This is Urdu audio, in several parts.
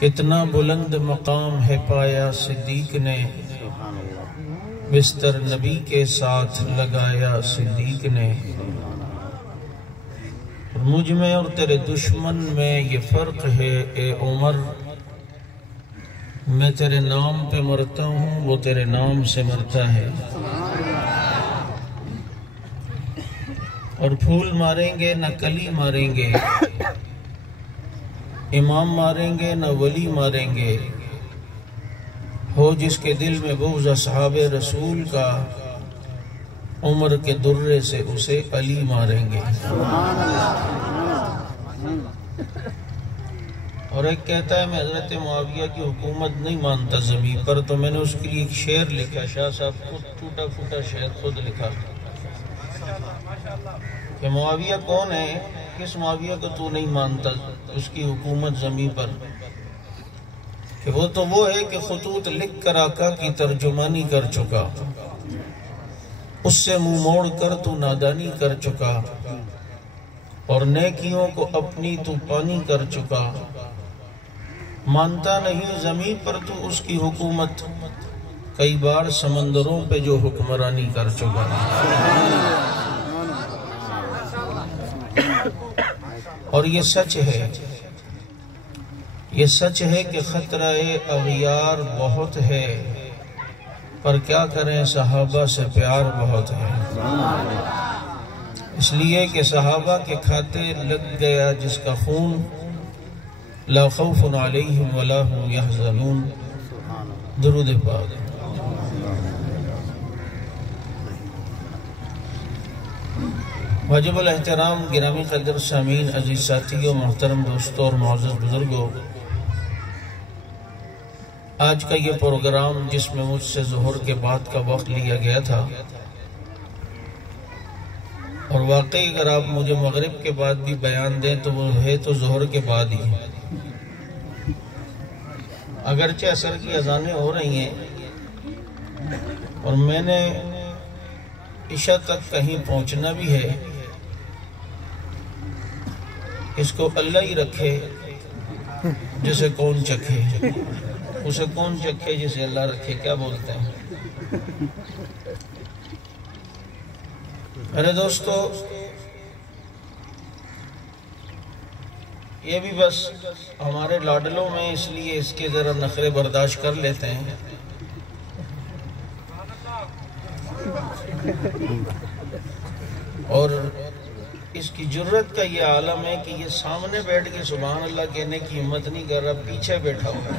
کتنا بلند مقام ہے پایا صدیق نے، بستر نبی کے ساتھ لگایا صدیق نے۔ مجھ میں اور تیرے دشمن میں یہ فرق ہے اے عمر، میں تیرے نام پہ مرتا ہوں، وہ تیرے نام سے مرتا ہے۔ اور پھول ماریں گے نہ کلی ماریں گے، امام ماریں گے نہ ولی ماریں گے، ہو جس کے دل میں بغض اصحاب رسول کا، عمر کے درے سے اسے علی ماریں گے۔ اور ایک کہتا ہے میں حضرت معاویہ کی حکومت نہیں مانتا زمین پر، تو میں نے اس کے لیے ایک شعر لکھا، شاہ صاحب خود ٹوٹا پھوٹا شعر خود لکھا کہ معاویہ کون ہے، کس معاویہ کو تو نہیں مانتا اس کی حکومت زمین پر، کہ وہ تو وہ ہے کہ خطوط لکھ کر آقا کی ترجمانی کر چکا، اس سے منہ موڑ کر تو نادانی کر چکا، اور نیکیوں کو اپنی تو پانی کر چکا، مانتا نہیں زمین پر تو اس کی حکومت، کئی بار سمندروں پہ جو حکمرانی کر چکا۔ اور یہ سچ ہے، یہ سچ ہے کہ خطرہ اغیار بہت ہے، پر کیا کریں صحابہ سے پیار بہت ہے، اس لیے کہ صحابہ کے کھاتے لگ گیا جس کا خون، لا خوف علیہم ولا هم یحزنون۔ درود پاک۔ واجب الاحترام گرامی قدر سامعین، عزیز ساتھیوں، محترم دوستوں اور معزز بزرگوں، آج کا یہ پروگرام جس میں مجھ سے ظہر کے بعد کا وقت لیا گیا تھا، اور واقعی اگر آپ مجھے مغرب کے بعد بھی بیان دیں تو وہ ہے تو ظہر کے بعد ہی، اگرچہ عصر کی اذانیں ہو رہی ہیں اور میں نے عشاء تک کہیں پہنچنا بھی ہے، اس کو اللہ ہی رکھے جسے کون چکھے، اسے کون چکھے جسے اللہ رکھے، کیا بولتے ہیں میرے دوستو؟ یہ بھی بس ہمارے لاڈلوں میں اس لیے اس کے ذرا نخرے برداشت کر لیتے ہیں، اور اس کی جرت کا یہ عالم ہے کہ یہ سامنے بیٹھ کے سبحان اللہ کہنے کی ہمت نہیں کر رہا، پیچھے بیٹھا ہوا۔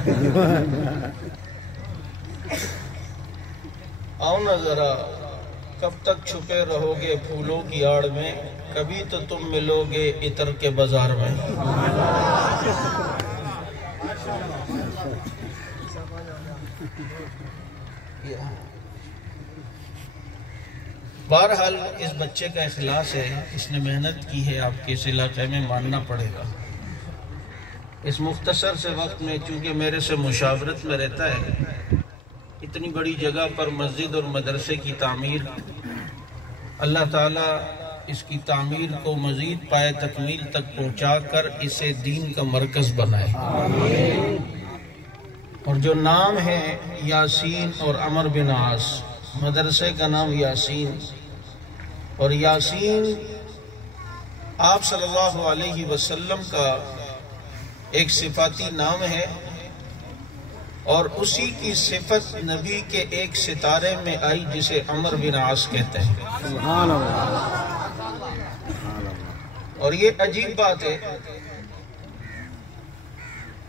آؤ نا ذرا، کب تک چھپے رہو گے پھولوں کی آڑ میں، کبھی تو تم ملو گے عطر کے بازار میں۔ بہرحال اس بچے کا اخلاص ہے، اس نے محنت کی ہے، آپ کے اس علاقے میں ماننا پڑے گا۔ اس مختصر سے وقت میں چونکہ میرے سے مشاورت میں رہتا ہے، اتنی بڑی جگہ پر مسجد اور مدرسے کی تعمیر، اللہ تعالیٰ اس کی تعمیر کو مزید پائے تکمیل تک پہنچا کر اسے دین کا مرکز بنائے، اور جو نام ہے یاسین اور عمر بن عاص، مدرسے کا نام یاسین، اور یاسین آپ صلی اللہ علیہ وسلم کا ایک صفاتی نام ہے، اور اسی کی صفت نبی کے ایک ستارے میں آئی جسے عمر بن عاص کہتے ہیں۔ سبحان اللہ۔ اور یہ عجیب بات ہے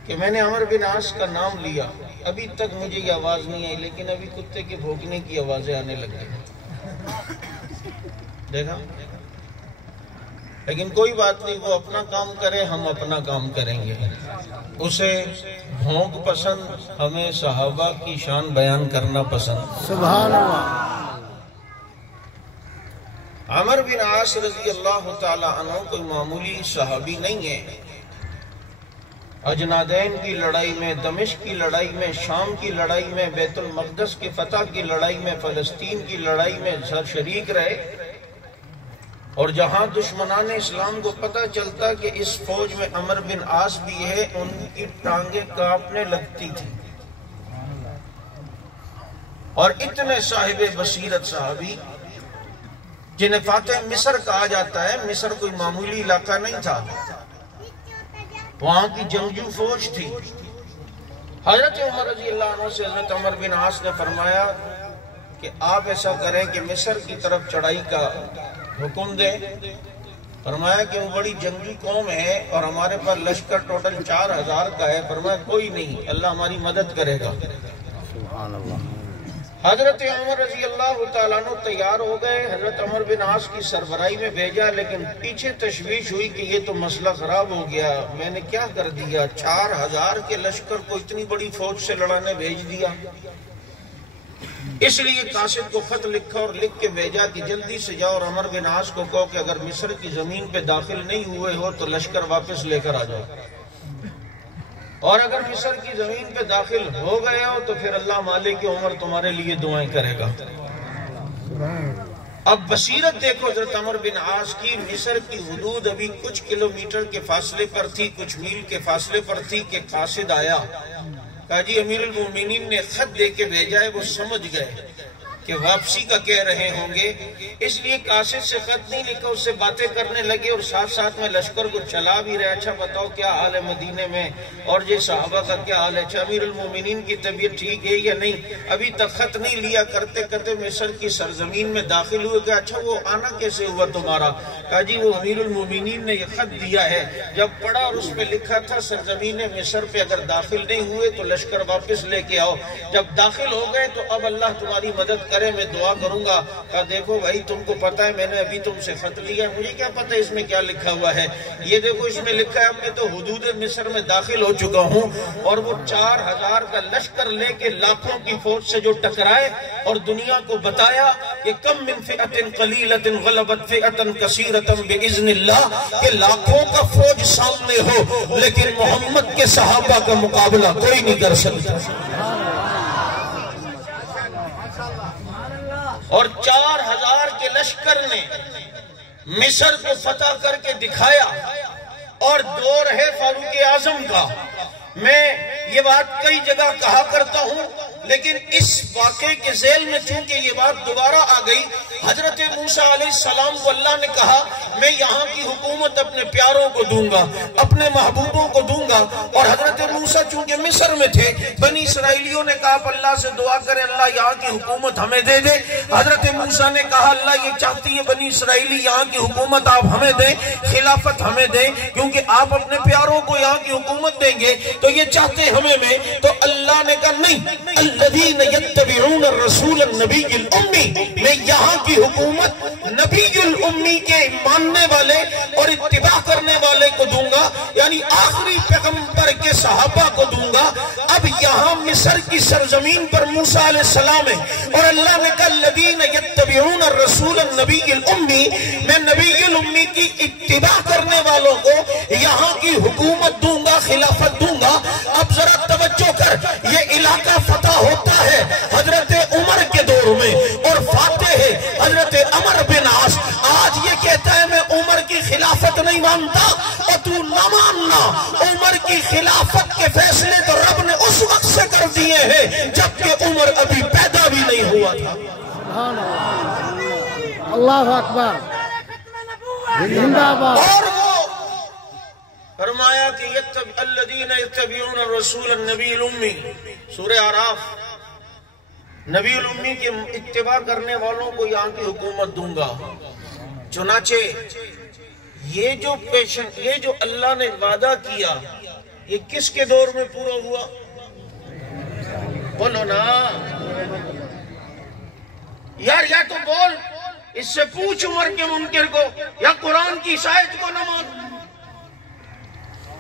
کہ میں نے عمر بن عاص کا نام لیا، ابھی تک مجھے یہ آواز نہیں آئی، لیکن ابھی کتے کے بھونکنے کی آوازیں آنے لگ گئی، دیکھا؟ لیکن کوئی بات نہیں، وہ اپنا کام کرے، ہم اپنا کام کریں گے۔ اسے بھونک پسند، ہمیں صحابہ کی شان بیان کرنا پسند۔ سبحان اللہ۔ عمر بن عاص رضی اللہ تعالی عنہ کوئی معمولی صحابی نہیں ہے۔ اجنادین کی لڑائی میں، دمشق کی لڑائی میں، شام کی لڑائی میں، بیت المقدس کی فتح کی لڑائی میں، فلسطین کی لڑائی میں سر شریک رہے، اور جہاں دشمنان اسلام کو پتہ چلتا کہ اس فوج میں عمر بن عاص بھی ہے، ان کی ٹانگیں کانپنے لگتی تھی۔ اور اتنے صاحب بصیرت صحابی جنہیں فاتح مصر کہا جاتا ہے، مصر کوئی معمولی علاقہ نہیں تھا، وہاں کی جنگجو فوج تھی۔ حضرت عمر رضی اللہ عنہ سے حضرت عمر بن عاص نے فرمایا کہ آپ ایسا کریں کہ مصر کی طرف چڑھائی کا حکم دیں۔ فرمایا کہ وہ بڑی جنگی قوم ہے اور ہمارے پاس لشکر ٹوٹل 4000 کا ہے۔ فرمایا کوئی نہیں، اللہ ہماری مدد کرے گا۔ سبحان اللہ۔ حضرت عمر رضی اللہ تعالیٰ عنہ تیار ہو گئے، حضرت عمر بن عاص کی سربراہی میں بھیجا، لیکن پیچھے تشویش ہوئی کہ یہ تو مسئلہ خراب ہو گیا، میں نے کیا کر دیا، 4000 کے لشکر کو اتنی بڑی فوج سے لڑانے بھیج دیا۔ اس لیے قاصد کو خط لکھا اور لکھ کے بھیجا کہ جلدی سے جاؤ اور عمر بن عاص کو کہو کہ اگر مصر کی زمین پہ داخل نہیں ہوئے ہو تو لشکر واپس لے کر آ جاؤ، اور اگر مصر کی زمین پہ داخل ہو گئے ہو تو پھر اللہ مالک عمر تمہارے لیے دعائیں کرے گا۔ اب بصیرت دیکھو حضرت عمر بن عاص کی، مصر کی حدود ابھی کچھ کلومیٹر کے فاصلے پر تھی، کچھ میل کے فاصلے پر تھی کہ قاصد آیا، کہا جی امیر المومنین نے خط دے کے بھیجا ہے، وہ سمجھ گئے کہ واپسی کا کہہ رہے ہوں گے، اس لیے قاصد سے خط نہیں لکھا، اس سے باتیں کرنے لگے اور ساتھ ساتھ میں لشکر کو چلا بھی رہے۔ اچھا بتاؤ کیا حال ہے مدینے میں، اور یہ صحابہ کا کیا حال ہے، اچھا امیر المومنین کی طبیعت ٹھیک ہے یا نہیں، ابھی تک خط نہیں لیا، کرتے کرتے مصر کی سرزمین میں داخل ہوئے کہ اچھا وہ آنا کیسے ہوا تمہارا، کہا جی وہ امیر المومنین نے یہ خط دیا ہے، جب پڑھا اور اس پہ لکھا تھا سرزمین مصر پہ اگر داخل نہیں ہوئے تو لشکر واپس لے کے آؤ، جب داخل ہو گئے تو اب اللہ تمہاری مدد کرے، میں دعا کروں گا۔ کہا دیکھو بھائی تم کو پتا ہے میں نے ابھی تم سے خط لیا ہے، مجھے کیا پتا ہے اس میں کیا لکھا ہوا ہے، یہ دیکھو اس میں لکھا ہے اب میں تو حدود مصر میں داخل ہو چکا ہوں، اور وہ 4000 کا لشکر لے کے لاکھوں کی فوج سے جو ٹکرائے اور دنیا کو بتایا کہ کم من فئۃ قلیلۃ غلبت فئۃ کثیرۃ باذن اللہ، کہ لاکھوں کا فوج سامنے ہو لیکن محمد کے صحابہ کا مقابلہ کوئی نہیں کر سکتا، اور 4000 کے لشکر نے مصر کو فتح کر کے دکھایا۔ اور دور ہے فاروق اعظم کا، میں یہ بات کئی جگہ کہا کرتا ہوں لیکن اس واقعے کے ذیل میں چونکہ یہ بات دوبارہ آ گئی، حضرت موسیٰ علیہ السلام کو اللہ نے کہا میں یہاں کی حکومت اپنے پیاروں کو دوں گا، اپنے محبوبوں کو دوں گا، اور حضرت موسیٰ چونکہ مصر میں تھے، بنی اسرائیلیوں نے کہا اللہ سے دعا کریں اللہ یہاں کی حکومت ہمیں دے دے، حضرت موسیٰ نے کہا اللہ یہ چاہتی ہے بنی اسرائیلی یہاں کی حکومت آپ ہمیں دیں، خلافت ہمیں دیں، کیونکہ آپ اپنے پیاروں کو یہاں کی حکومت دیں گے تو یہ چاہتے ہمیں میں، تو اللہ نے کہا نہیں، الذین یتبعون الرسول النبی الامی، میں یہاں کی حکومت نبی الامی کے ماننے والے اور اتباع کرنے والے کو دوں گا، یعنی آخری پیغمبر کے صحابہ کو دوں گا۔ اب یہاں مصر کی سرزمین پر موسیٰ علیہ السلام ہے اور اللہ نے کہا الذین یتبعون الرسول النبی الامی، میں نبی الامی کی اتباع کرنے والوں کو یہاں کی حکومت دوں گا، خلافت دوں گا۔ اب ذرا توجہ کر، یہ علاقہ فتح ہوتا ہے حضرت عمر کے دور میں اور فاتح ہے حضرت عمر بن عاص۔ آج یہ کہتا ہے میں عمر کی خلافت نہیں مانتا، اور تو نہ ماننا، عمر کی خلافت کے فیصلے تو رب نے اس وقت سے کر دیے ہیں جبکہ عمر ابھی پیدا بھی نہیں ہوا تھا۔ اللہ اکبر، زندہ باد۔ اور وہ فرمایا کہ الذین یتبعون الرسول النبی الامی، سورہ اعراف، نبی الامی کے اتباع کرنے والوں کو یہاں کی حکومت دوں گا۔ چنانچہ یہ جو اللہ نے وعدہ کیا یہ کس کے دور میں پورا ہوا؟ بولو نا یار، یا تو بول، اس سے پوچھ عمر کے منکر کو، یا قرآن کی شاید کو نہ مان،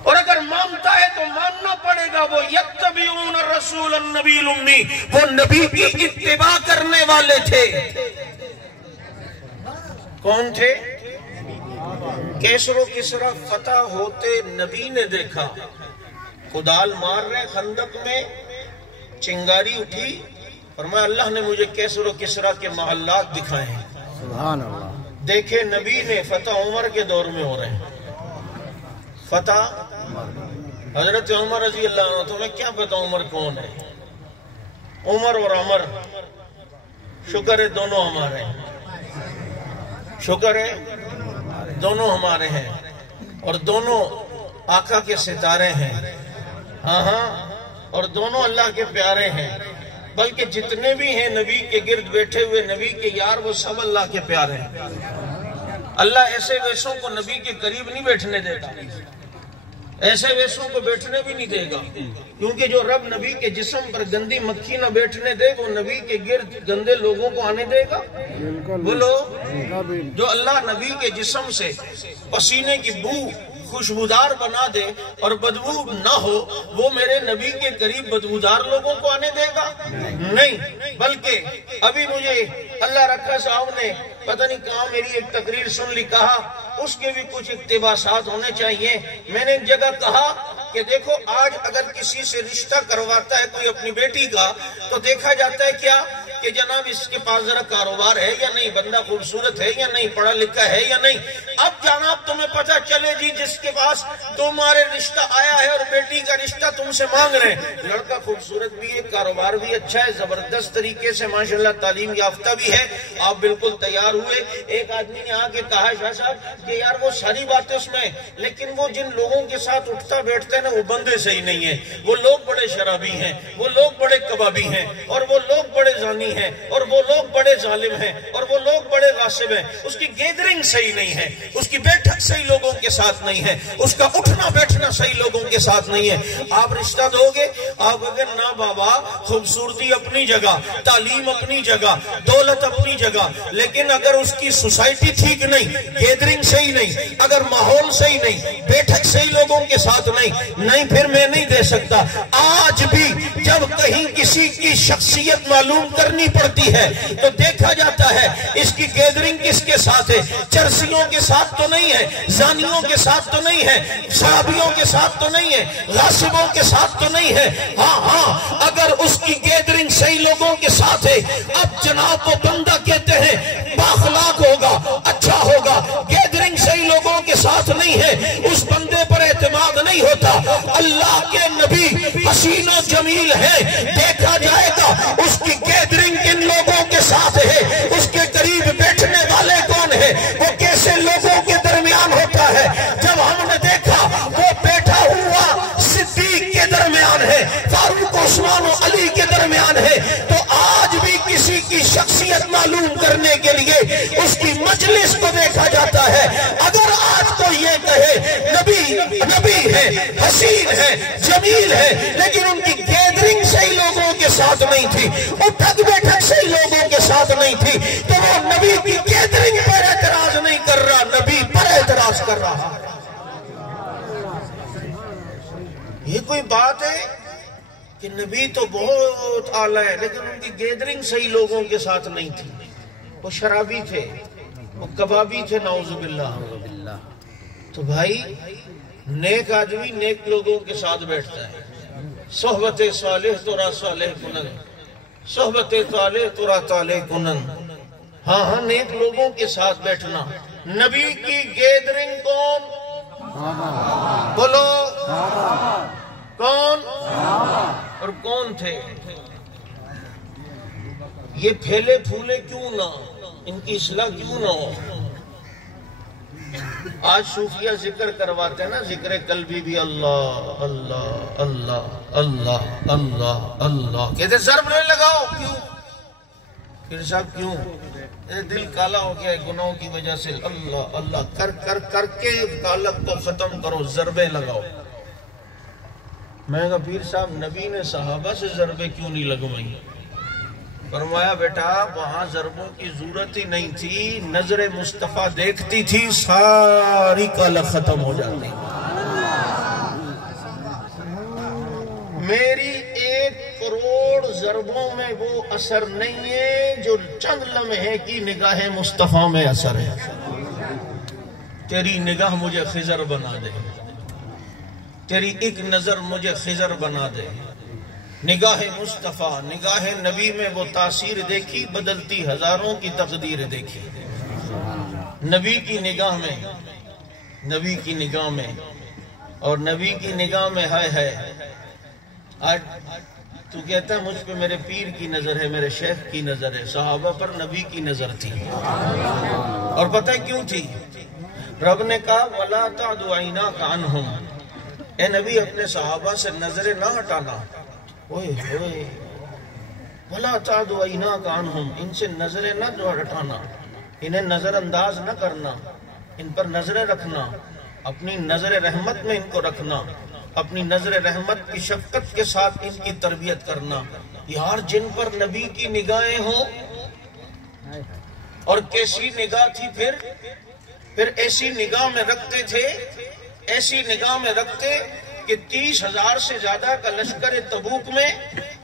اور اگر مانتا ہے تو ماننا پڑے گا۔ وہ یتبعون الرسول النبی الامی، وہ نبی کی اتباع کرنے والے تھے۔ کون تھے؟ کیسر و کسرا فتح ہوتے نبی نے دیکھا، کدال مار رہے خندق میں، چنگاری اٹھی، فرمایا اللہ نے مجھے کیسر و کسرا کے محلات دکھائے ہیں۔ سبحان اللہ۔ دیکھے نبی نے فتح عمر کے دور میں ہو رہے ہیں. فتح حضرت عمر رضی اللہ عنہ. تمہیں کیا پتا عمر کون ہے؟ عمر اور عمر شکر ہے دونوں ہمارے ہیں. شکر ہے دونوں ہمارے ہیں اور دونوں آقا کے ستارے ہیں. ہاں اور دونوں اللہ کے پیارے ہیں. بلکہ جتنے بھی ہیں نبی کے گرد بیٹھے ہوئے نبی کے یار وہ سب اللہ کے پیارے ہیں. اللہ ایسے ویسوں کو نبی کے قریب نہیں بیٹھنے دیتا. ایسے ویسوں کو بیٹھنے بھی نہیں دے گا. کیونکہ جو رب نبی کے جسم پر گندی مکھی نہ بیٹھنے دے وہ نبی کے گرد گندے لوگوں کو آنے دے گا؟ بولو. جو اللہ نبی کے جسم سے پسینے کی بو خوشبودار بنا دے اور بدبو نہ ہو وہ میرے نبی کے قریب بدبودار لوگوں کو آنے دے گا؟ نہیں. بلکہ ابھی مجھے اللہ رکھا صاحب نے پتہ نہیں کہاں میری ایک تقریر سن لی, کہا اس کے بھی کچھ اقتباسات ہونے چاہیے. میں نے ایک جگہ کہا کہ دیکھو آج اگر کسی سے رشتہ کرواتا ہے کوئی اپنی بیٹی کا تو دیکھا جاتا ہے کیا کہ جناب اس کے پاس ذرا کاروبار ہے یا نہیں, بندہ خوبصورت ہے یا نہیں, پڑھا لکھا ہے یا نہیں. اب جناب تمہیں پتہ چلے جی جس کے پاس تمہارے رشتہ آیا ہے اور بیٹی کا رشتہ تم سے مانگ رہے ہیں, لڑکا خوبصورت بھی ہے, کاروبار بھی اچھا ہے, زبردست طریقے سے ماشاءاللہ تعلیم یافتہ بھی ہے, آپ بالکل تیار ہوئے. ایک آدمی نے آ کے کہا شاہ صاحب کہ یار وہ ساری باتیں اس میں, لیکن وہ جن لوگوں کے ساتھ اٹھتا بیٹھتا ہے نا وہ بندے صحیح نہیں ہیں, وہ لوگ بڑے شرابی ہیں, وہ لوگ بڑے کبابی ہیں, اور وہ لوگ بڑے زانی ہیں, اور وہ لوگ بڑے ظالم ہیں, اور وہ لوگ بڑے غاصب ہیں. اس کی گیدرنگ صحیح نہیں ہے, اس کی بیٹھک صحیح لوگوں کے ساتھ نہیں ہے, اس کا اٹھنا بیٹھنا صحیح لوگوں کے ساتھ نہیں ہے. آپ رشتہ دو گے, آپ اگر نہ بابا خوبصورتی اپنی جگہ, تعلیم اپنی جگہ, دولت اپنی جگہ, لیکن اگر اس کی سوسائٹی ٹھیک نہیں, گیدرنگ صحیح نہیں, اگر ماحول صحیح نہیں, بیٹھک صحیح لوگوں کے ساتھ نہیں, پھر میں نہیں دے سکتا. آج بھی جب کہیں کسی کی شخصیت معلوم کرنی پڑتی ہے تو دیکھا جاتا ہے اس کی گیدرنگ کس کے ساتھ ہے. چرسیوں کے ساتھ تو نہیں ہے, زانیوں کے ساتھ تو نہیں ہے, شرابیوں کے ساتھ تو نہیں ہے, غاصبوں کے ساتھ تو نہیں ہے. ہاں اگر اس کی گیدرنگ صحیح لوگوں کے ساتھ ہے, اب جناب کو بندہ کہتے ہیں باخلاق ہوگا, اچھا ہوگا. گیدرنگ صحیح لوگوں کے ساتھ نہیں ہے, اس بندے پر اعتماد نہیں ہوتا. اللہ کے نبی حسین و جمیل ہے, دیکھا جائے گا اس کی گیدرنگ کن لوگوں کے ساتھ ہے, اس کے قریب بیٹھنے والے کون ہے, وہ کیسے لوگوں کے درمیان ہوتا ہے. جب ہم نے دیکھا وہ بیٹھا ہوا صدیق کے درمیان ہے, فاروق عثمان و علی کے درمیان ہے, تو آج بھی کسی کی شخصیت معلوم کرنے کے لیے اس کی مجلس کو دیکھا جاتا ہے. اگر آج کو یہ کہے نبی ہے, حسین ہے, جمیل ہے, لیکن ان کی گیدرنگ صحیح لوگوں کے ساتھ نہیں تھی, اٹھک بیٹھک صحیح لوگوں کے ساتھ نہیں تھی, تو وہ نبی کی گیدرنگ پر اعتراض نہیں کر رہا, نبی پر اعتراض کر رہا. یہ کوئی بات ہے کہ نبی تو بہت اعلیٰ ہے لیکن ان کی گیدرنگ صحیح لوگوں کے ساتھ نہیں تھی. وہ شرابی تھے, وہ کبابی تھے, نعوذ باللہ. تو بھائی نیک آدمی نیک لوگوں کے ساتھ بیٹھتا ہے. صحبت صالح ترا صالح کنن, صحبت صالح ترا صالح کنن. ہاں نیک لوگوں کے ساتھ بیٹھنا. نبی کی گیدرنگ کون, بولو کون, اور کون تھے یہ پھیلے پھولے کیوں نہ, ان کی اصلاح کیوں نہ ہو. آج صوفیہ ذکر کرواتے ہیں نا, ذکر قلبی بھی اللہ اللہ اللہ اللہ اللہ اللہ کہتے ضرب نہیں لگاؤ. کیوں پھر صاحب کیوں, دل کالا ہو گیا ہے گناہوں کی وجہ سے. اللہ اللہ کر کر کر کے کالت کو ختم کرو, ضربیں لگاؤ. میں کہا پیر صاحب نبی نے صحابہ سے ضربیں کیوں نہیں لگوائی؟ فرمایا بیٹا وہاں ضربوں کی ضرورت ہی نہیں تھی, نظر مصطفیٰ دیکھتی تھی ساری کالت ختم ہو جاتی. میری 1 کروڑ ضربوں میں وہ اثر نہیں ہے جو چند لمحے کی نگاہ مصطفیٰ میں اثر ہے. تیری نگاہ مجھے خضر بنا دے, تیری ایک نظر مجھے خضر بنا دے. نگاہ مصطفیٰ, نگاہ نبی میں وہ تاثیر دیکھی, بدلتی ہزاروں کی تقدیر دیکھی. نبی کی نگاہ میں، نبی کی نگاہ میں، اور نبی کی نگاہ میں ہے آج تو کہتا ہے مجھ پہ میرے پیر کی نظر ہے، میرے شیخ کی نظر ہے، صحابہ پر نبی کی نظر تھی۔ اور پتہ ہے کیوں تھی؟ رب نے کہا وَلَا تَعْدُ عَيْنَاكَ عَنْهُمْ، اے نبی اپنے صحابہ سے نظریں نہ ہٹانا، وَلَا تَعْدُ عَيْنَاكَ عَنْهُمْ، ان سے نظریں نہ ہٹانا، انہیں نظر انداز نہ کرنا، ان پر نظریں رکھنا، اپنی نظر رحمت میں ان کو رکھنا، اپنی نظر رحمت کی شفقت کے ساتھ ان کی تربیت کرنا۔ یار جن پر نبی کی نگاہیں ہوں، اور کیسی نگاہ تھی پھر ایسی نگاہ میں رکھتے تھے، ایسی نگاہ میں رکھتے کہ 30,000 سے زیادہ کا لشکر تبوک میں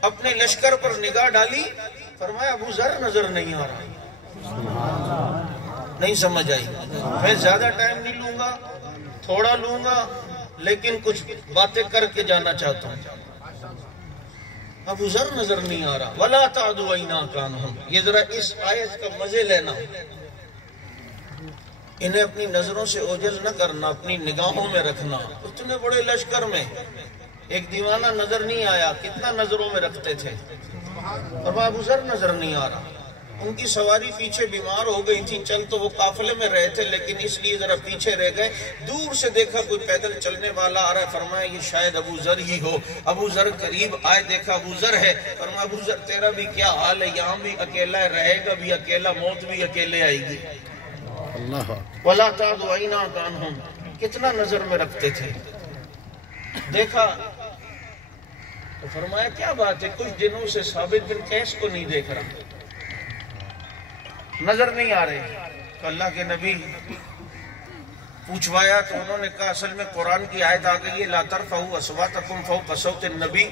اپنے لشکر پر نگاہ ڈالی، فرمایا ابو ذر نظر نہیں آ رہا۔ نہیں سمجھ آئی؟ میں زیادہ ٹائم نہیں لوں گا، تھوڑا لوں گا، لیکن کچھ باتیں کر کے جانا چاہتا ہوں۔ ابو ذر نظر نہیں آ رہا۔ وَلَا تَعْدُ عَيْنَاكَ عَنْهُمْ، یہ ذرا اس آیت کا مزے لینا، انہیں اپنی نظروں سے اوجھل نہ کرنا، اپنی نگاہوں میں رکھنا۔ اتنے بڑے لشکر میں ایک دیوانہ نظر نہیں آیا، کتنا نظروں میں رکھتے تھے، اور ابو ذر نظر نہیں آ رہا۔ ان کی سواری پیچھے بیمار ہو گئی تھی، چل تو وہ قافلے میں رہے تھے لیکن اس لیے ذرا پیچھے رہ گئے۔ دور سے دیکھا کوئی پیدل چلنے والا آ رہا ہے، فرمایا یہ شاید ابو ذر ہی ہو۔ ابو ذر قریب آئے، دیکھا ابو ذر ہے، فرمایا ابو ذر تیرا بھی کیا حال ہے، یہاں بھی اکیلا ہے، رہے گا بھی اکیلا، موت بھی اکیلے آئے گی۔ اللہ وَلَا تَعْدُ عَيْنَاكَ عَنْهُمْ، کتنا نظر میں رکھتے تھے۔ دیکھا تو فرمایا کیا بات ہے، کچھ دنوں سے ثابت بن قیس کو نہیں دیکھ رہا، نظر نہیں آ رہے۔ تو اللہ کے نبی پوچھوایا تو انہوں نے کہا اصل میں قرآن کی آیت آ گئی ہے لَا تَرْفَعُوا أَصْوَاتَكُمْ فَوْقَ صَوْتِ النَّبِيِّ،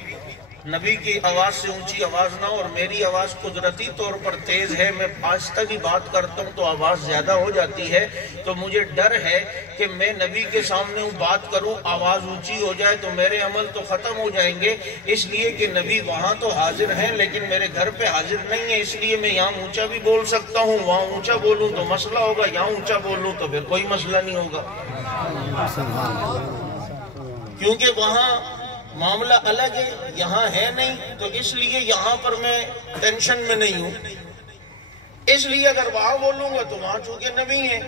نبی کی آواز سے اونچی آواز نہ ہو، اور میری آواز قدرتی طور پر تیز ہے، میں آہستہ بھی بات کرتا ہوں تو آواز زیادہ ہو جاتی ہے، تو مجھے ڈر ہے کہ میں نبی کے سامنے بات کروں، آواز اونچی ہو جائے تو میرے عمل تو ختم ہو جائیں گے، اس لیے کہ نبی وہاں تو حاضر ہیں لیکن میرے گھر پہ حاضر نہیں ہے، اس لیے میں یہاں اونچا بھی بول سکتا ہوں، وہاں اونچا بولوں تو مسئلہ ہوگا، یہاں اونچا بولوں تو پھر کوئی مسئلہ نہیں ہوگا، کیونکہ وہاں معاملہ الگ ہے، یہاں ہے نہیں، تو اس لیے یہاں پر میں ٹینشن میں نہیں ہوں۔ اس لیے اگر وہاں بولوں گا تو وہاں چونکہ نبی ہیں،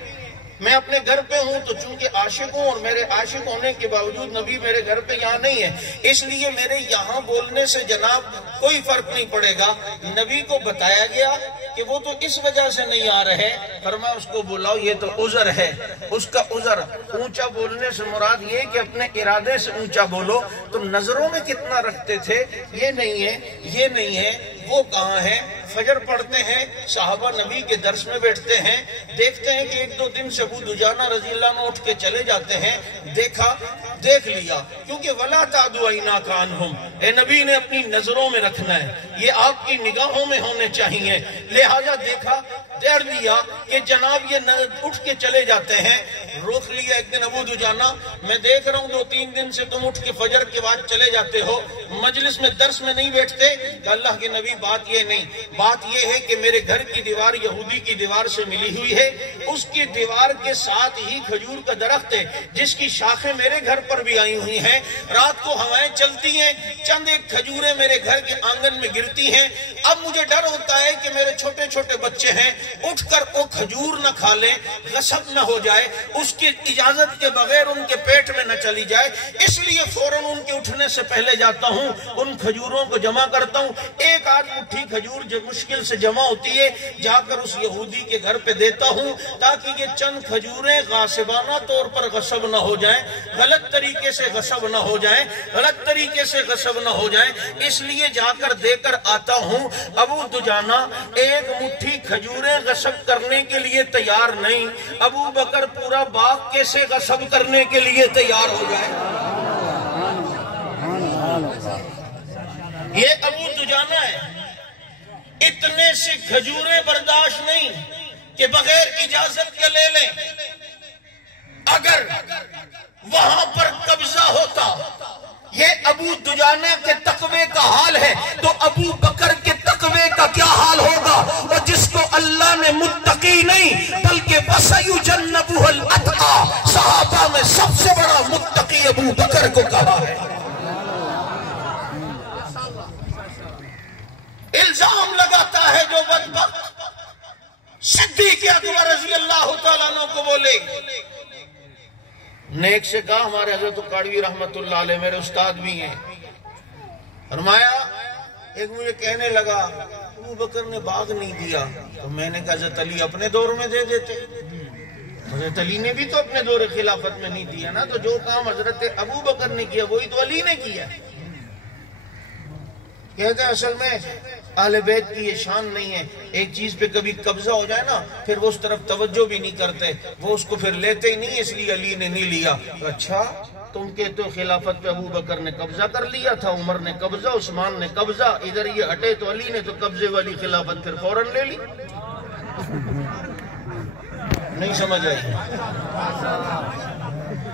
میں اپنے گھر پہ ہوں تو چونکہ عاشق ہوں، اور میرے عاشق ہونے کے باوجود نبی میرے گھر پہ یہاں نہیں ہے، اس لیے میرے یہاں بولنے سے جناب کوئی فرق نہیں پڑے گا۔ نبی کو بتایا گیا کہ وہ تو اس وجہ سے نہیں آ رہے، فرمایا اس کو بلاؤ، یہ تو عذر ہے، اس کا عذر۔ اونچا بولنے سے مراد یہ کہ اپنے ارادے سے اونچا بولو، تو نظروں میں کتنا رکھتے تھے یہ نہیں ہے، یہ نہیں ہے، وہ کہاں ہے؟ فجر پڑھتے ہیں، صحابہ نبی کے درس میں بیٹھتے ہیں، دیکھتے ہیں کہ ایک دو دن سے ابو دجانہ رضی اللہ عنہ اٹھ کے چلے جاتے ہیں، دیکھ لیا، کیونکہ وَلَا تَعْدُ عَيْنَاكَ عَنْهُمْ، اے نبی نے اپنی نظروں میں رکھنا ہے، یہ آپ کی نگاہوں میں ہونے چاہیے، لہذا دیکھا دیکھ لیا کہ جناب یہ اٹھ کے چلے جاتے ہیں، روک لیا ایک دن ابو دجانہ، میں دیکھ رہا ہوں 2-3 دن سے تم اٹھ کے فجر کے بعد چلے جاتے ہو، مجلس میں درس میں نہیں بیٹھتے، کہ اللہ کے نبی بات یہ نہیں، بات یہ ہے کہ میرے گھر کی دیوار یہودی کی دیوار سے ملی ہوئی ہے، اس کی دیوار کے ساتھ ہی کھجور کا درخت ہے جس کی شاخیں میرے گھر پر بھی آئی ہوئی ہیں، رات کو ہوائیں چلتی ہیں، چند ایک کھجوریں میرے گھر کے آنگن میں گرتی ہیں، اب مجھے ڈر ہوتا ہے کہ میرے چھوٹے چھوٹے بچے ہیں، اٹھ کر وہ کھجور نہ کھا لیں، غصب نہ ہو جائے، اس کی اجازت کے بغیر ان کے پیٹ میں نہ چلی جائے، اس لیے فوراً ان کے اٹھنے سے پہلے جاتا ہوں، ان کھجوروں کو جمع کرتا ہوں، ایک آدھ مٹھی کھجور جو مشکل سے جمع ہوتی ہے، جا کر اس یہودی کے گھر پہ دیتا ہوں، تاکہ یہ چند کھجوریں غاصبانہ طور پر غصب نہ ہو جائیں، غلط طریقے سے غصب نہ ہو جائیں، غلط طریقے سے غصب نہ ہو جائیں، اس لیے جا کر دے کر آتا ہوں۔ ابو دجانہ ایک مٹھی کھجوریں غصب کرنے کے لیے تیار نہیں، ابو بکر پورا باغ کیسے غصب کرنے کے لیے تیار ہو جائے؟ یہ ابو دجانہ ہے، اتنے سے کھجوریں برداشت نہیں کہ بغیر اجازت کے لے لیں، اگر وہاں پر قبضہ ہوتا، یہ ابو دجانہ کے تقوی کا حال ہے، تو ابو بکر کے تقوی کا کیا حال ہوگا؟ اور جس کو اللہ نے متقی نہیں بلکہ وَسَيُجَنَّبُهَا الْأَتْقَى، صحابہ میں سب سے بڑا متقی ابو بکر کو کہا ہے۔ الزام لگاتا ہے جو بدبخت صدیق اکبر رضی اللہ تعالیٰ عنہ کو بولے، نیک سے کہا ہمارے حضرت قاڑوی رحمت اللہ علیہ میرے استاد بھی ہیں، فرمایا ایک مجھے کہنے لگا ابو بکر نے باغ نہیں دیا، تو میں نے کہا حضرت علی اپنے دور میں دے دیتے، حضرت علی نے بھی تو اپنے دور خلافت میں نہیں دیا نا، تو جو کام حضرت ابو بکر نے کیا وہی تو علی نے کیا۔ کہتے ہیں اصل میں اہل بیت کی یہ شان نہیں ہے، ایک چیز پہ کبھی قبضہ ہو جائے نا پھر وہ اس طرف توجہ بھی نہیں کرتے، وہ اس کو پھر لیتے ہی نہیں، اس لیے علی نے نہیں لیا۔ اچھا تم کہتے ہو خلافت پہ ابو بکر نے قبضہ کر لیا تھا، عمر نے قبضہ، عثمان نے قبضہ، ادھر یہ ہٹے تو علی نے تو قبضے والی خلافت پھر فوراً لے لی۔ نہیں سمجھ آئی؟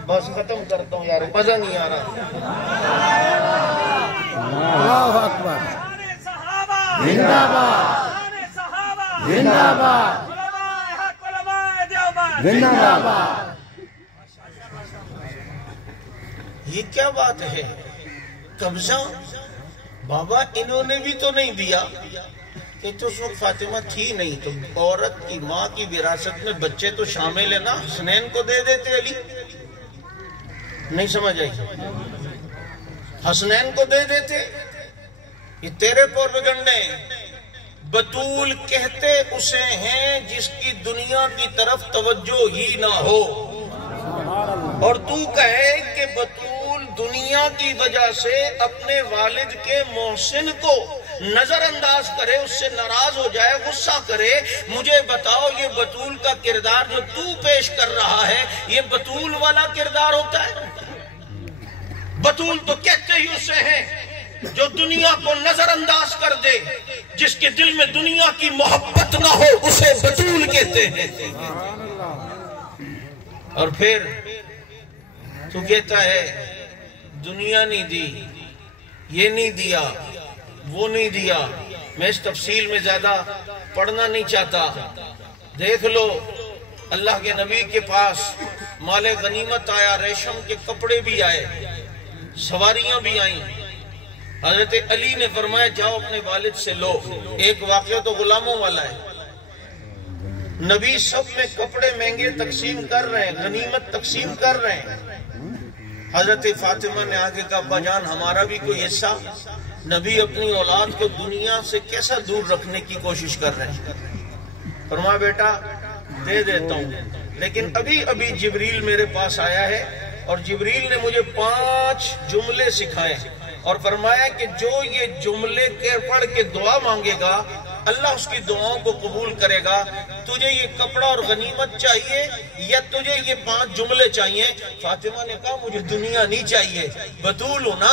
بس ختم کرتا ہوں یار، مزہ نہیں آ رہا۔ اللہ اکبر، زندہ باد، زندہ باد، زندہ باد۔ یہ کیا بات ہے؟ قبضہ بابا انہوں نے بھی تو نہیں دیا، کہ تو اس وقت فاطمہ تھی نہیں، تو عورت کی ماں کی وراثت میں بچے تو شامل ہے نا، حسنین کو دے دیتے علی۔ نہیں سمجھ آئی؟ حسنین کو دے دیتے، یہ تیرے پروپیگنڈے۔ بطول کہتے اسے ہیں جس کی دنیا کی طرف توجہ ہی نہ ہو، اور تو کہے کہ بطول دنیا کی وجہ سے اپنے والد کے محسن کو نظر انداز کرے، اس سے ناراض ہو جائے، غصہ کرے۔ مجھے بتاؤ یہ بطول کا کردار جو تو پیش کر رہا ہے یہ بطول والا کردار ہوتا ہے؟ بطول تو کہتے ہی اسے ہیں جو دنیا کو نظر انداز کر دے، جس کے دل میں دنیا کی محبت نہ ہو اسے بطول کہتے ہیں۔ اور پھر تو کہتا ہے دنیا نہیں دی، یہ نہیں دیا، وہ نہیں دیا۔ میں اس تفصیل میں زیادہ پڑھنا نہیں چاہتا، دیکھ لو اللہ کے نبی کے پاس مال غنیمت آیا، ریشم کے کپڑے بھی آئے، سواریاں بھی آئیں۔ حضرت علی نے فرمایا جاؤ اپنے والد سے لو۔ ایک واقعہ تو غلاموں والا ہے، نبی سب میں کپڑے مہنگے تقسیم کر رہے ہیں، غنیمت تقسیم کر رہے ہیں۔ حضرت فاطمہ نے آگے کہا ابا جان ہمارا بھی کوئی حصہ۔ نبی اپنی اولاد کو دنیا سے کیسا دور رکھنے کی کوشش کر رہے ہیں۔ فرمایا بیٹا دے دیتا ہوں، لیکن ابھی ابھی جبریل میرے پاس آیا ہے اور جبریل نے مجھے 5 جملے سکھائے اور فرمایا کہ جو یہ جملے پڑھ کے دعا مانگے گا اللہ اس کی دعاؤں کو قبول کرے گا۔ تجھے یہ کپڑا اور غنیمت چاہیے یا تجھے یہ 5 جملے چاہیے؟ فاطمہ نے کہا مجھے دنیا نہیں چاہیے، بطول ہو نا،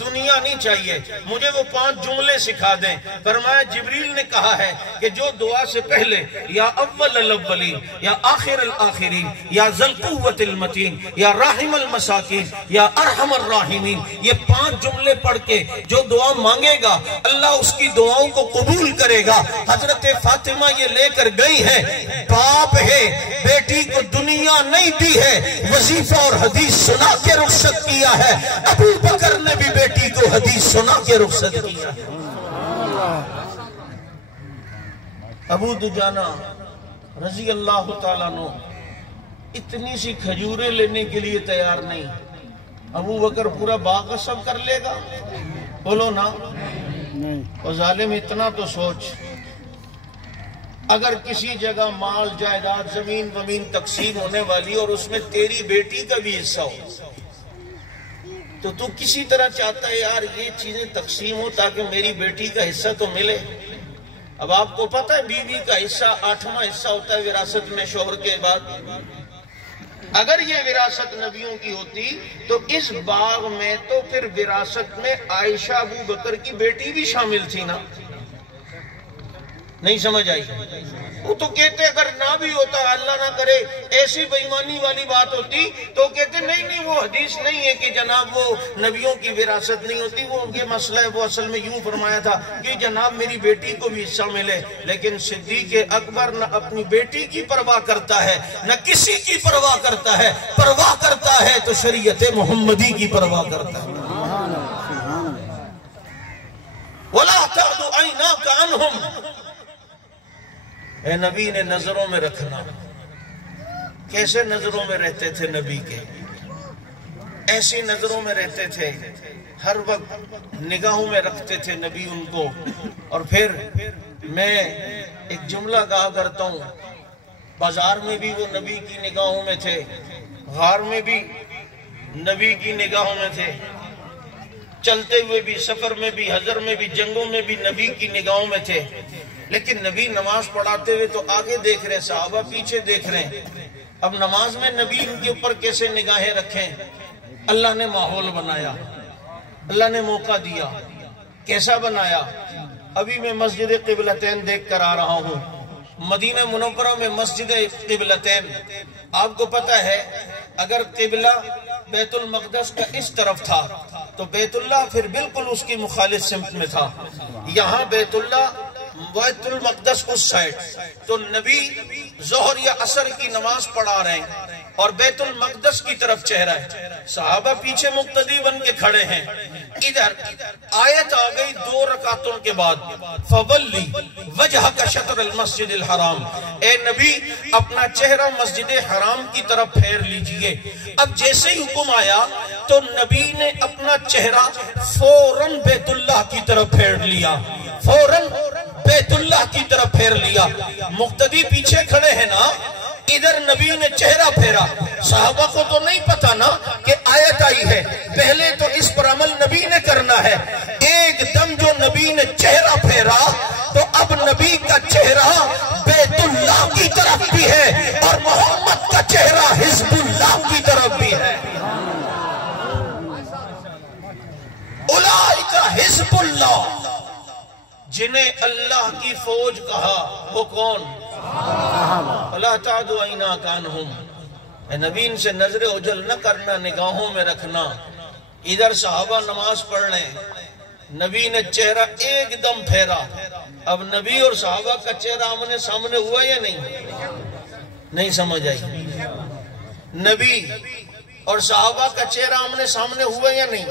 دنیا نہیں چاہیے، مجھے وہ 5 جملے سکھا دیں۔ فرمایا جبریل نے کہا ہے کہ جو دعا سے پہلے یا اول الاولین یا آخر الآخرین یا ذی القوۃ المتین یا راحم المساکین یا ارحم الراحمین، یہ 5 جملے پڑھ کے جو دعا مانگے گا اللہ اس کی دعاؤں کو قبول کرے گا۔ حضرت فاطمہ یہ لے کر گئی ہے، باپ ہے، بیٹی کو دنیا نہیں دی ہے، وظیفہ اور حدیث سنا کے رخصت کیا ہے۔ ابو بکر نے بھی بیٹی کو حدیث سنا کے رخصت کیا ہے۔ ابو دجانہ رضی اللہ تعالیٰ عنہ اتنی سی کھجوریں لینے کے لیے تیار نہیں، ابو بکر پورا باغ قسم کر لے گا؟ بولو نا۔ اور ظالم اتنا تو سوچ، اگر کسی جگہ مال جائیداد زمین ومین تقسیم ہونے والی اور اس میں تیری بیٹی کا بھی حصہ ہو تو کسی طرح چاہتا ہے یار یہ چیزیں تقسیم ہو تاکہ میری بیٹی کا حصہ تو ملے۔ اب آپ کو پتہ ہے بیوی کا حصہ 8واں حصہ ہوتا ہے وراثت میں شوہر کے بعد۔ اگر یہ وراثت نبیوں کی ہوتی تو اس باغ میں تو پھر وراثت میں عائشہ ابو بکر کی بیٹی بھی شامل تھی نا۔ نہیں سمجھ آئی؟ وہ تو کہتے اگر نہ بھی ہوتا، اللہ نہ کرے ایسی بےایمانی والی بات ہوتی تو کہتے نہیں وہ حدیث نہیں ہے کہ جناب وہ نبیوں کی وراثت نہیں ہوتی، وہ یہ مسئلہ ہے، وہ اصل میں یوں فرمایا تھا کہ جناب میری بیٹی کو بھی حصہ ملے۔ لیکن صدیق اکبر نہ اپنی بیٹی کی پرواہ کرتا ہے، نہ کسی کی پرواہ کرتا ہے، پرواہ کرتا ہے تو شریعت محمدی کی پرواہ کرتا ہے۔ وَلَا تَعْدُ عَيْنَاكَ عَنْهُمْ، اے نبی نے نظروں میں رکھنا۔ کیسے نظروں میں رہتے تھے نبی کے؟ ایسی نظروں میں رہتے تھے، ہر وقت نگاہوں میں رکھتے تھے نبی ان کو۔ اور پھر میں ایک جملہ کہا کرتا ہوں، بازار میں بھی وہ نبی کی نگاہوں میں تھے، غار میں بھی نبی کی نگاہوں میں تھے، چلتے ہوئے بھی، سفر میں بھی، حضر میں بھی، جنگوں میں بھی نبی کی نگاہوں میں تھے۔ لیکن نبی نماز پڑھاتے ہوئے تو آگے دیکھ رہے ہیں، صحابہ پیچھے دیکھ رہے ہیں۔ اب نماز میں نبی ان کے اوپر کیسے نگاہیں رکھیں؟ اللہ نے ماحول بنایا، اللہ نے موقع دیا۔ کیسا بنایا؟ ابھی میں مسجد قبلتین دیکھ کر آ رہا ہوں، مدینہ منورہ میں مسجد قبلتین۔ آپ کو پتہ ہے اگر قبلہ بیت المقدس کا اس طرف تھا تو بیت اللہ پھر بالکل اس کی مخالف سمت میں تھا۔ یہاں بیت اللہ، بیت المقدس اس سائڈ، تو نبی ظہر یا عصر کی نماز پڑھا رہے ہیں اور بیت المقدس کی طرف چہرہ ہے، صحابہ پیچھے مقتدی بن کے کھڑے ہیں۔ ادھر آیت آ گئی 2 رکعتوں کے بعد، فَوَلِّ وَجْهَكَ شَطْرَ الْمَسْجِدِ الْحَرَامِ، اے نبی اپنا چہرہ مسجد حرام کی طرف پھیر لیجئے۔ اب جیسے ہی حکم آیا تو نبی نے اپنا چہرہ فوراً بیت اللہ کی طرف پھیر لیا، فوراً بیت اللہ کی طرف پھیر لیا۔ مقتدی پیچھے کھڑے ہیں نا، ادھر نبی نے چہرہ پھیرا۔ صحابہ کو تو نہیں پتا نا کہ آیت آئی ہے، پہلے تو اس پر عمل نبی نے کرنا ہے۔ ایک دم جو نبی نے چہرہ پھیرا تو اب نبی کا چہرہ بیت اللہ کی طرف بھی ہے اور محمد کا چہرہ حزب اللہ کی طرف بھی ہے۔ اولئک حزب اللہ، جنہیں اللہ کی فوج کہا وہ کون؟ وَلَا تَعْدُ عَيْنَاكَ عَنْهُمْ، اے نبی ان سے نظر اوجھل نہ کرنا، نگاہوں میں رکھنا۔ ادھر صحابہ نماز پڑھ رہے ہیں، نبی نے چہرہ ایک دم پھیرا۔ اب نبی اور صحابہ کا چہرہ آمنے سامنے ہوا یا نہیں سمجھ آئی؟ نبی اور صحابہ کا چہرہ آمنے سامنے ہوا یا نہیں؟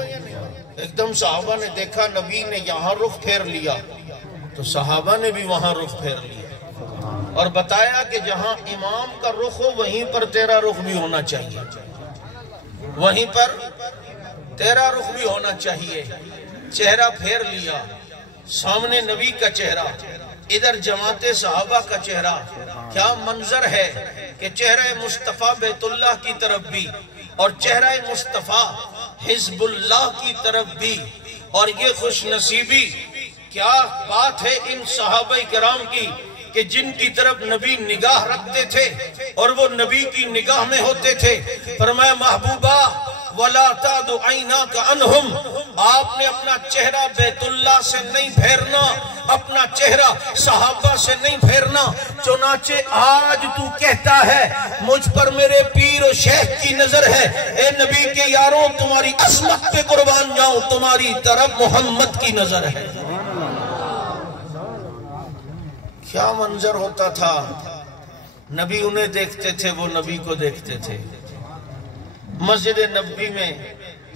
ایک دم صحابہ نے دیکھا نبی نے یہاں رخ پھیر لیا تو صحابہ نے بھی وہاں رخ پھیر لیا، اور بتایا کہ جہاں امام کا رخ ہو وہیں پر تیرا رخ بھی ہونا چاہیے، وہیں پر تیرا رخ بھی ہونا چاہیے۔ چہرہ پھیر لیا، سامنے نبی کا چہرہ، ادھر جماعت صحابہ کا چہرہ۔ کیا منظر ہے کہ چہرہ مصطفیٰ بیت اللہ کی طرف بھی اور چہرہ مصطفیٰ حزب اللہ کی طرف بھی، اور یہ خوش نصیبی کیا بات ہے ان صحابہ کرام کی کہ جن کی طرف نبی نگاہ رکھتے تھے اور وہ نبی کی نگاہ میں ہوتے تھے۔ فرمایا محبوبہ وَلَا تَعْدُ عَيْنَاكَ عَنْهُمْ، آپ نے اپنا چہرہ بیت اللہ سے نہیں پھیرنا، اپنا چہرہ صحابہ سے نہیں پھیرنا۔ چنانچہ آج تو کہتا ہے مجھ پر میرے پیر و شیخ کی نظر ہے، اے نبی کے یاروں تمہاری عظمت پہ قربان جاؤں، تمہاری طرف محمد کی نظر ہے۔ کیا منظر ہوتا تھا، نبی انہیں دیکھتے تھے، وہ نبی کو دیکھتے تھے۔ مسجد نبوی میں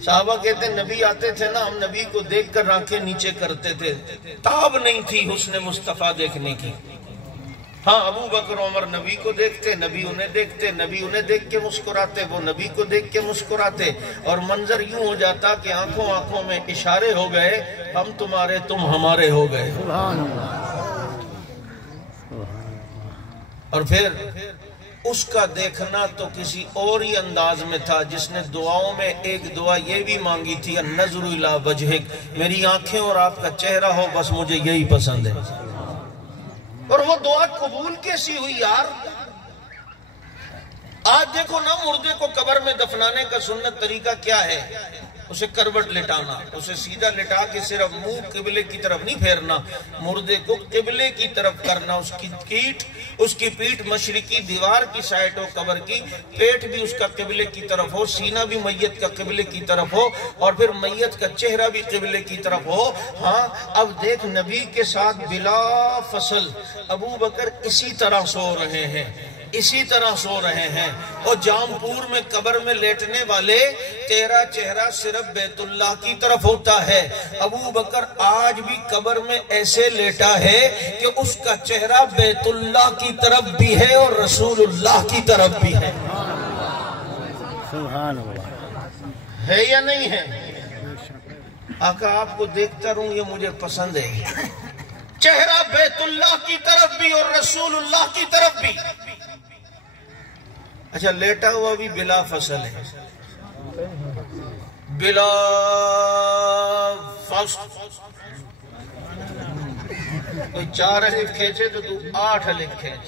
صحابہ کہتے ہیں نبی آتے تھے نا، ہم نبی کو دیکھ کر آنکھیں نیچے کرتے تھے، تاب نہیں تھی حسن مصطفیٰ دیکھنے کی۔ ہاں ابو بکر عمر نبی کو دیکھتے، نبی انہیں دیکھتے، نبی انہیں دیکھ کے مسکراتے، وہ نبی کو دیکھ کے مسکراتے، اور منظر یوں ہو جاتا کہ آنکھوں آنکھوں میں اشارے ہو گئے، ہم تمہارے تم ہمارے ہو گئے۔ اور پھر اس کا دیکھنا تو کسی اور ہی انداز میں تھا، جس نے دعاؤں میں ایک دعا یہ بھی مانگی تھی، النظر الی وجہک، میری آنکھیں اور آپ کا چہرہ ہو، بس مجھے یہی پسند ہے۔ اور وہ دعا قبول کیسی ہوئی یار؟ آج دیکھو نا مردے کو قبر میں دفنانے کا سنت طریقہ کیا ہے، اسے کروٹ لٹانا، اسے سیدھا لٹا کے صرف منہ قبلے کی طرف نہیں پھیرنا، مردے کو قبلے کی طرف کرنا، اس کی پیٹھ مشرقی دیوار کی سائٹ ہو قبر کی، پیٹ بھی اس کا قبلے کی طرف ہو، سینہ بھی میت کا قبلے کی طرف ہو، اور پھر میت کا چہرہ بھی قبلے کی طرف ہو۔ ہاں اب دیکھ نبی کے ساتھ بلا فصل ابو بکر اسی طرح سو رہے ہیں، اسی طرح سو رہے ہیں، اور جام پور میں قبر میں لیٹنے والے تیرا چہرہ صرف بیت اللہ کی طرف ہوتا ہے، ابو بکر آج بھی قبر میں ایسے لیٹا ہے کہ اس کا چہرہ بیت اللہ کی طرف بھی ہے اور رسول اللہ کی طرف بھی ہے۔ سبحان اللہ، ہے یا نہیں ہے؟ آقا آپ کو دیکھتا رہوں یہ مجھے پسند ہے، چہرہ بیت اللہ کی طرف بھی اور رسول اللہ کی طرف بھی۔ اچھا لیٹا ہوا بھی بلا فصل ہے، بلا فصل، کوئی 4 الف کھینچے تو 8 الف کھینچ۔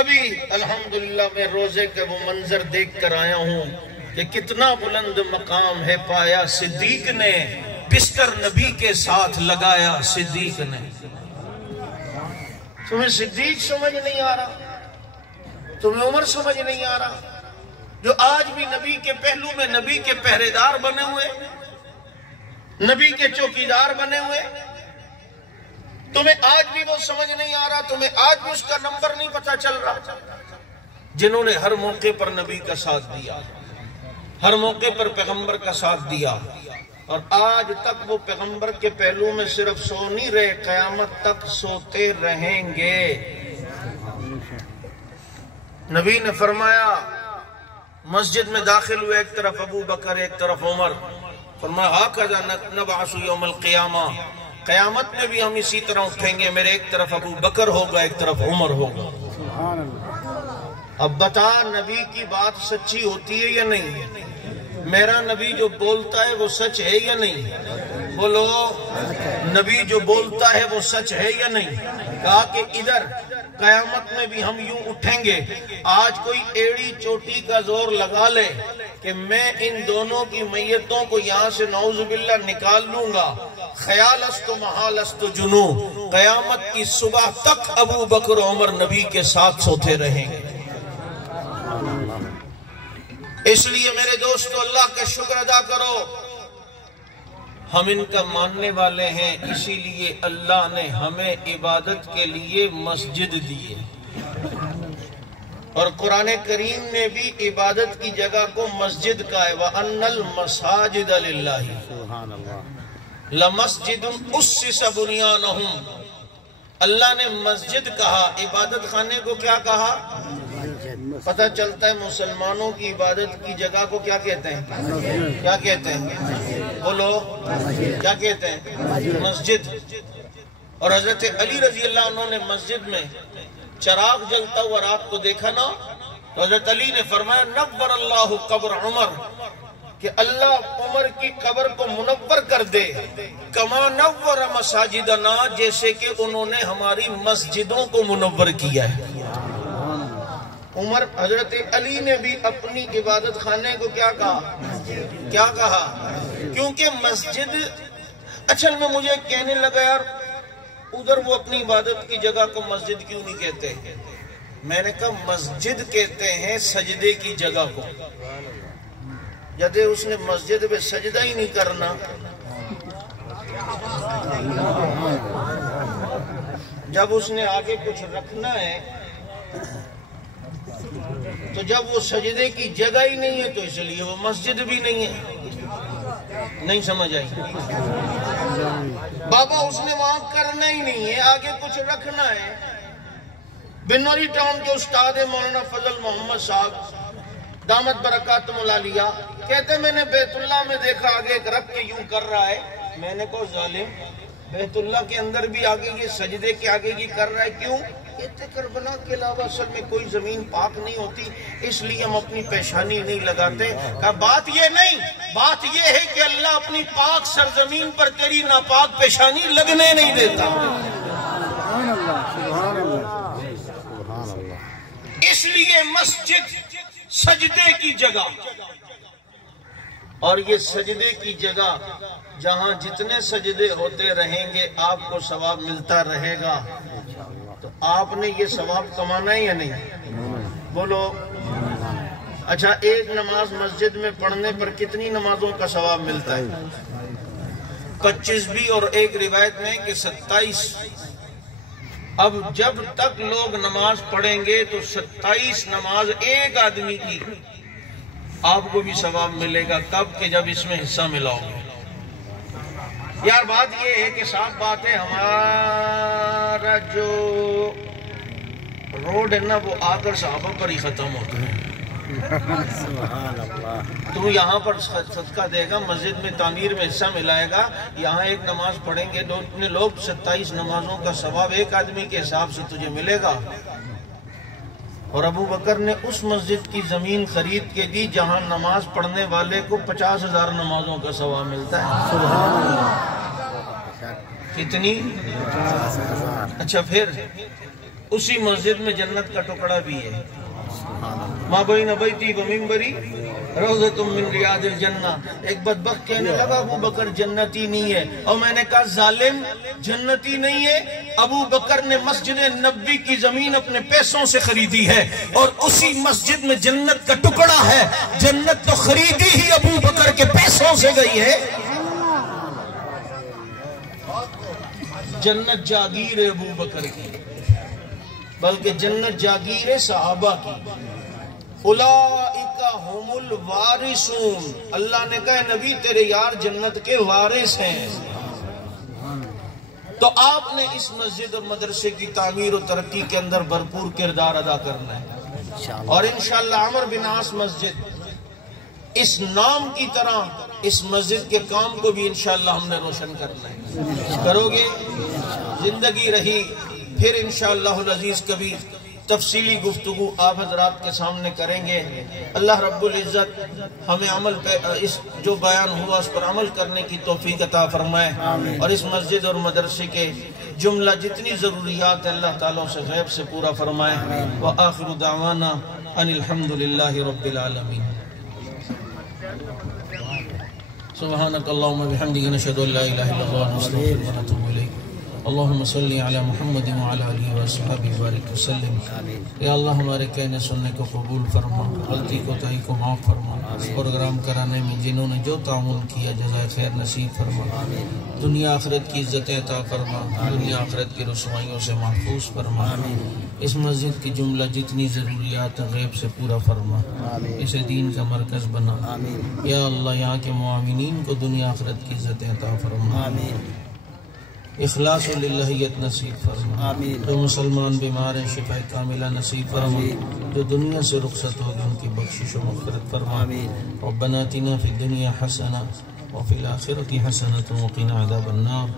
ابھی الحمدللہ میں روزے کا وہ منظر دیکھ کر آیا ہوں کہ کتنا بلند مقام ہے پایا صدیق نے، بستر نبی کے ساتھ لگایا صدیق نے۔ تمہیں صدیق سمجھ نہیں آ رہا؟ تمہیں عمر سمجھ نہیں آ رہا؟ جو آج بھی نبی کے پہلو میں نبی کے پہرےدار بنے ہوئے، نبی کے چوکیدار بنے ہوئے، تمہیں آج بھی وہ سمجھ نہیں آ رہا، تمہیں آج بھی اس کا نمبر نہیں پتہ چل رہا، جنہوں نے ہر موقع پر نبی کا ساتھ دیا، ہر موقع پر پیغمبر کا ساتھ دیا، اور آج تک وہ پیغمبر کے پہلو میں صرف سو نہیں رہے، قیامت تک سوتے رہیں گے۔ نبی نے فرمایا مسجد میں داخل ہوئے، ایک طرف ابو بکر ایک طرف عمر، فرمایا ہاکذا نبعث یوم القیامہ، قیامت میں بھی ہم اسی طرح اٹھیں گے، میرے ایک طرف ابو بکر ہوگا ایک طرف عمر ہوگا۔ اب بتا نبی کی بات سچی ہوتی ہے یا نہیں؟ میرا نبی جو بولتا ہے وہ سچ ہے یا نہیں؟ بولو، نبی جو بولتا ہے وہ سچ ہے یا نہیں؟ کہا کہ ادھر قیامت میں بھی ہم یوں اٹھیں گے۔ آج کوئی ایڑی چوٹی کا زور لگا لے کہ میں ان دونوں کی میتوں کو یہاں سے نعوذ باللہ نکال لوں گا، خیال است و محال است و جنو، قیامت کی صبح تک ابو بکر و عمر نبی کے ساتھ سوتے رہیں گے۔ اس لیے میرے دوستو اللہ کا شکر ادا کرو، ہم ان کا ماننے والے ہیں، اسی لیے اللہ نے ہمیں عبادت کے لیے مسجد دی ہے، اور قرآن کریم نے بھی عبادت کی جگہ کو مسجد کہا ہے، وَأَنَّ الْمَسَاجِدَ لِلَّهِ لَمَسْجِدٌ أُسِّسَ بُنْيَانُهُ۔ اللہ نے مسجد کہا، عبادت خانے کو کیا کہا؟ پتہ چلتا ہے مسلمانوں کی عبادت کی جگہ کو کیا کہتے ہیں؟ کیا کہتے ہیں؟ بولو، کیا کہتے ہیں؟ مسجد۔ اور حضرت علی رضی اللہ عنہ نے مسجد میں چراغ جلتا ہوا رات کو دیکھا نا، تو حضرت علی نے فرمایا نور اللہ قبر عمر، کہ اللہ عمر کی قبر کو منور کر دے، کما نور مساجدنا، جیسے کہ انہوں نے ہماری مسجدوں کو منور کیا ہے۔ عمر حضرت علی نے بھی اپنی عبادت خانے کو کیا کہا؟ کیا کہا؟ کیونکہ مسجد، اچھل میں مجھے کہنے لگا یار ادھر وہ اپنی عبادت کی جگہ کو مسجد کیوں نہیں کہتے؟ میں نے کہا مسجد کہتے ہیں سجدے کی جگہ کو، جدے اس نے مسجد میں سجدہ ہی نہیں کرنا، جب اس نے آگے کچھ رکھنا ہے تو جب وہ سجدے کی جگہ ہی نہیں ہے تو اس لیے وہ مسجد بھی نہیں ہے۔ نہیں سمجھ آئی؟ بابا اس نے وہاں کرنا ہی نہیں ہے، آگے کچھ رکھنا ہے۔ بنوری ٹاؤن کے استاد مولانا فضل محمد صاحب دامت برکاتہم العالیہ کہتے میں نے بیت اللہ میں دیکھا آگے ایک رکھ کے یوں کر رہا ہے، میں نے کہا ظالم، بیت اللہ کے اندر بھی آگے یہ سجدے کے آگے یہ کر رہا ہے، کیوں؟ کہتے کربلا کے علاوہ اصل میں کوئی زمین پاک نہیں ہوتی، اس لیے ہم اپنی پیشانی نہیں لگاتے۔ کہا بات یہ نہیں، بات یہ ہے کہ اللہ اپنی پاک سرزمین پر تیری ناپاک پیشانی لگنے نہیں دیتا۔ اس لیے مسجد سجدے کی جگہ، اور یہ سجدے کی جگہ جہاں جتنے سجدے ہوتے رہیں گے آپ کو ثواب ملتا رہے گا. تو آپ نے یہ ثواب کمانا ہے یا نہیں؟ بولو. اچھا، ایک نماز مسجد میں پڑھنے پر کتنی نمازوں کا ثواب ملتا ہے؟ 25 بھی، اور ایک روایت میں کہ 27. اب جب تک لوگ نماز پڑھیں گے تو 27 نماز ایک آدمی کی آپ کو بھی ثواب ملے گا. کب کہ جب اس میں حصہ ملاؤ گے. یار بات یہ ہے کہ صاف بات ہے، ہمارا جو روڈ ہے نا وہ آ کر صحابہ پر ہی ختم ہوتا ہے. تو یہاں پر صدقہ دے گا، مسجد میں تعمیر میں حصہ ملائے گا، یہاں ایک نماز پڑھیں گے لوگ 27 نمازوں کا ثواب ایک آدمی کے حساب سے تجھے ملے گا. اور ابو بکر نے اس مسجد کی زمین خرید کے دی جہاں نماز پڑھنے والے کو 50,000 نمازوں کا ثواب ملتا ہے. سبحان اللہ. کتنی؟ 50,000. اچھا، پھر اسی مسجد میں جنت کا ٹکڑا بھی ہے. ما بین بیتی و منبری روضۃ من ریاض الجنہ. ایک بدبخت کہنے لگا ابو بکر جنتی نہیں ہے، اور میں نے کہا ظالم، جنتی نہیں ہے. ابو بکر نے مسجد نبوی کی زمین اپنے پیسوں سے خریدی ہے، اور اسی مسجد میں جنت کا ٹکڑا ہے. جنت تو خریدی ہی ابو بکر کے پیسوں سے گئی ہے. جنت جاگیر ہے ابو بکر کی، بلکہ جنت جاگیر ہے صحابہ کی. اولئک هم الوارثون. اللہ نے کہا نبی تیرے یار جنت کے وارث ہیں. تو آپ نے اس مسجد اور مدرسے کی تعمیر و ترقی کے اندر بھرپور کردار ادا کرنا ہے. اور انشاءاللہ عمر بن عاص مسجد اس نام کی طرح اس مسجد کے کام کو بھی انشاءاللہ ہم نے روشن کرنا ہے. کرو گے؟ زندگی رہی پھر انشاءاللہ العزیز کبھی تفصیلی گفتگو آپ حضرات کے سامنے کریں گے. اللہ رب العزت ہمیں عمل پہ اس جو بیان ہوا اس پر عمل کرنے کی توفیق عطا فرمائے، اور اس مسجد اور مدرسے کے جملہ جتنی ضروریات اللہ تعالیٰ سے غیب سے پورا فرمائے. وآخر دعوانا ان الحمدللہ رب العالمین. سبحانک اللہم بحمدک نشہد ان لا الہ الا اللہ نستغفرک ونتوب الیک. اللہم صلی علی محمد وعلی آلہ وصحبہ بارک وسلم. یا اللہ ہمارے کہنے سننے کو قبول فرما، غلطی کوتاہی کو معاف فرما. پروگرام کرانے میں جنہوں نے جو تعاون کیا جزائے خیر نصیب فرما. دنیا آخرت کی عزت عطا فرما، دنیا آخرت کی رسوائیوں سے محفوظ فرما. اس مسجد کی جملہ جتنی ضروریات غیب سے پورا فرما، اسے دین کا مرکز بنا. یا اللہ یہاں کے معاونین کو دنیا آخرت کی عزت عطا فرما. اخلاص و للہیت نصیب فرما. جو مسلمان بیمار ہیں شفا کاملہ نصیب فرما. جو دنیا سے رخصت ہو گئے ان کی بخشش و مغفرت فرما. ربنا آتنا فی الدنیا حسنہ وفی الآخرۃ حسنۃ وقنا عذاب النار.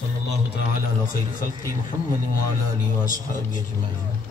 صلی اللہ تعالی علی خیر خلق محمد وعلی آلہ واصحابہ اجمعین.